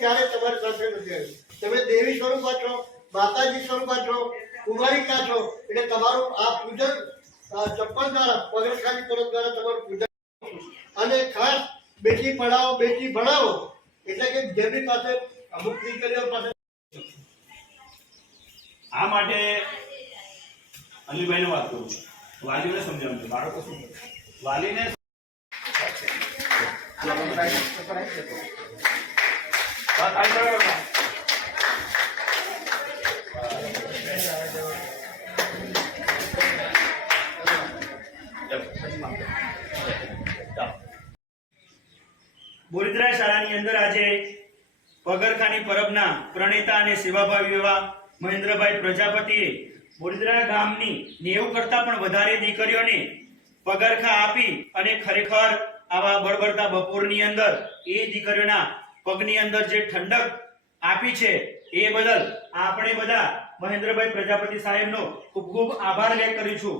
ક્યારે તમારી સાથે નથી આવ્યું. તમે દેવી સ્વરૂપ છો, માતાજી સ્વરૂપ છો, કુમારિકા છો, એટલે તમારું આ પૂજન ચપ્પલ દ્વારા પગરખાની પરબ દ્વારા તમારું પૂજન. અને ખાસ બેટી પઢાઓ બેટી ભણાવો એટલે કે જેમની પાસે અમુક દીકરીઓ પાસે આ માટે અનિલભાઈને વાત કરું છું. વાલીને સમજાવજો. બાળકો શું વાલીને બોરિદ્રા શાળાની અંદર આજે પગરખાની પરબના પ્રણેતા અને સેવાભાવી એવા મહેન્દ્રભાઈ પ્રજાપતિએ બોરિદ્રા ગામની 90 કરતા પણ વધારે દીકરીઓને પગરખા આપી અને ખરેખર આવા બળબડતા બપોરની અંદર એ દીકરીઓના પગની અંદર જે ઠંડક આપી છે એ બદલ આપણે બધા મહેન્દ્રભાઈ પ્રજાપતિ સાહેબનો ખૂબ ખૂબ આભાર વ્યક્ત કરીશું.